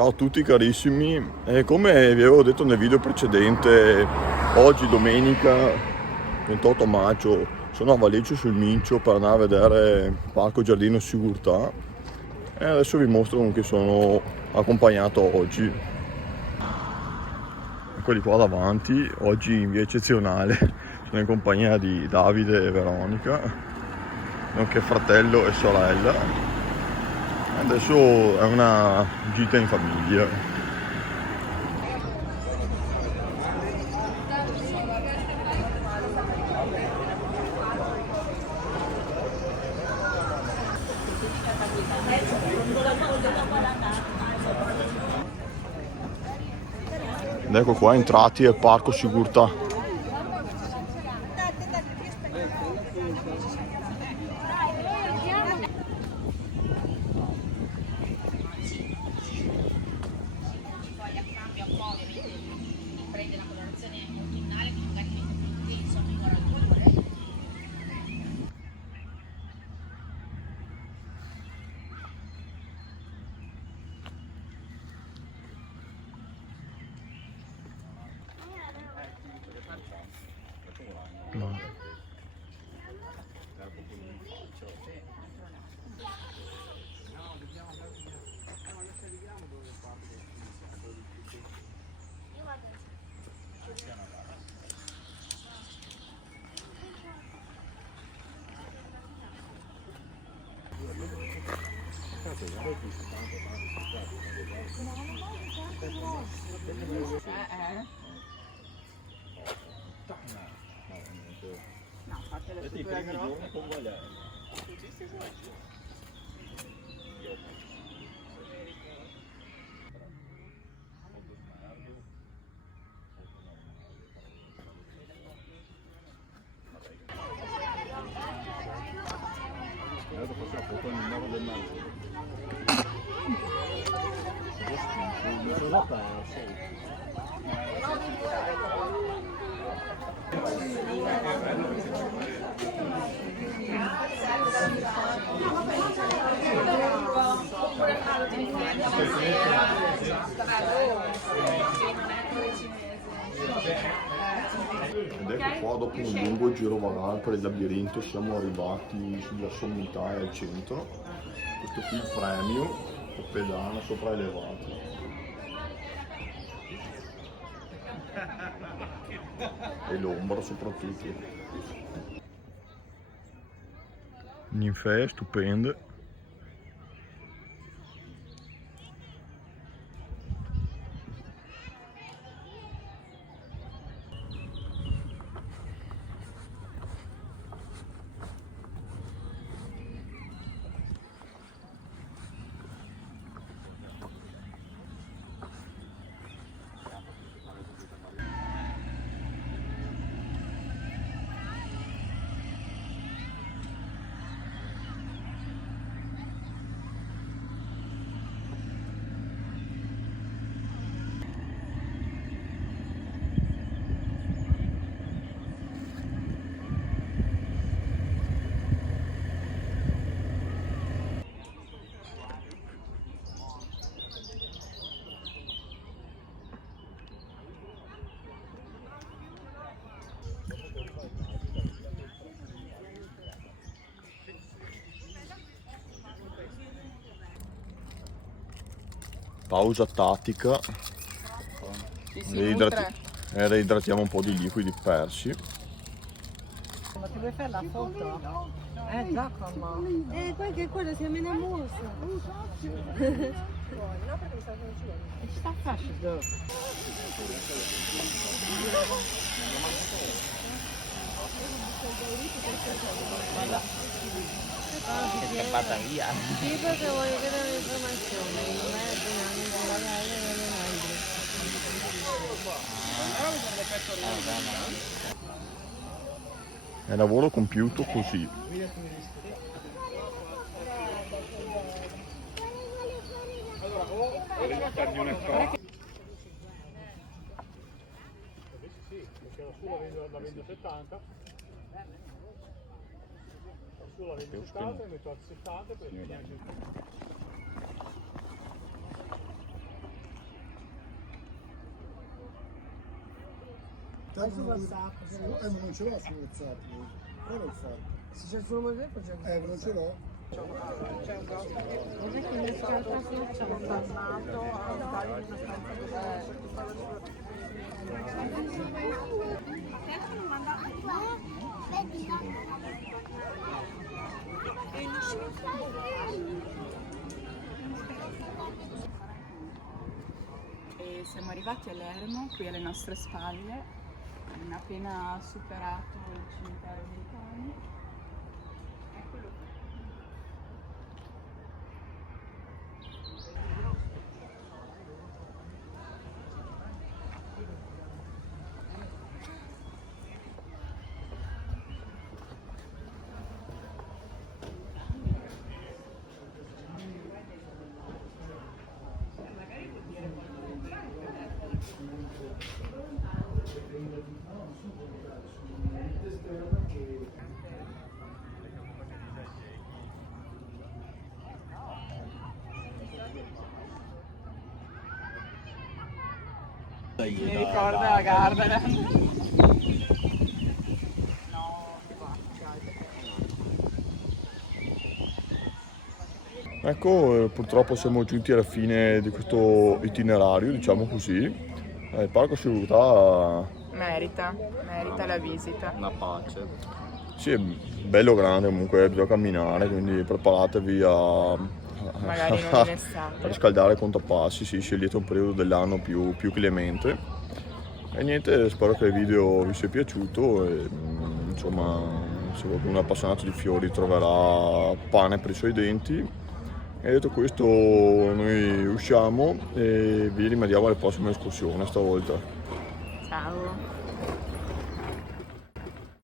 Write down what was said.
Ciao a tutti carissimi, come vi avevo detto nel video precedente, oggi domenica 28 maggio sono a Valeggio sul Mincio per andare a vedere il Parco Giardino Sigurtà e adesso vi mostro con chi sono accompagnato oggi. Eccoli qua davanti, oggi in via eccezionale, sono in compagnia di Davide e Veronica, nonché fratello e sorella. Adesso è una gita in famiglia. Ed ecco qua entrati al Parco Sigurtà. Ed ecco qua, dopo un lungo giro vagare per il labirinto, siamo arrivati sulla sommità e al centro. Questo qui è il premio, il pedana sopra elevato. E l'ombra soprattutto. Ninfee stupende. Pausa tattica, reidratiamo un po' di liquidi persi. Ma ti vuoi fare la foto? Giacomo. Qualche cosa siamo in amore. Ci sta facendo. È scappata via. Sì, perché voglio vedere le informazioni. È lavoro compiuto così. La vendo 70, sulla vendo 70 e metto a 70 per finire. Vai su WhatsApp. Ma non ce l'ho su WhatsApp. Quello l'ho fatto. Se c'è solo il tempo c'è Non ce l'ho. Non è che mi scalda c'è un passato. E siamo arrivati all'Ermo, qui alle nostre spalle, abbiamo appena superato il cimitero dei cani. Eccolo qui. Mi ricorda la Gardaland. Ecco, purtroppo siamo giunti alla fine di questo itinerario, diciamo così. Il parco sicurezza Merita la visita. Una pace. sì, è bello grande, comunque bisogna camminare, quindi preparatevi Magari non in estate. a riscaldare i contapassi, sì, scegliete un periodo dell'anno più clemente. E niente, spero che il video vi sia piaciuto e insomma, se qualcuno è appassionato di fiori troverà pane per i suoi denti. E detto questo, noi usciamo e vi rimediamo alle prossime escursioni stavolta. Ciao.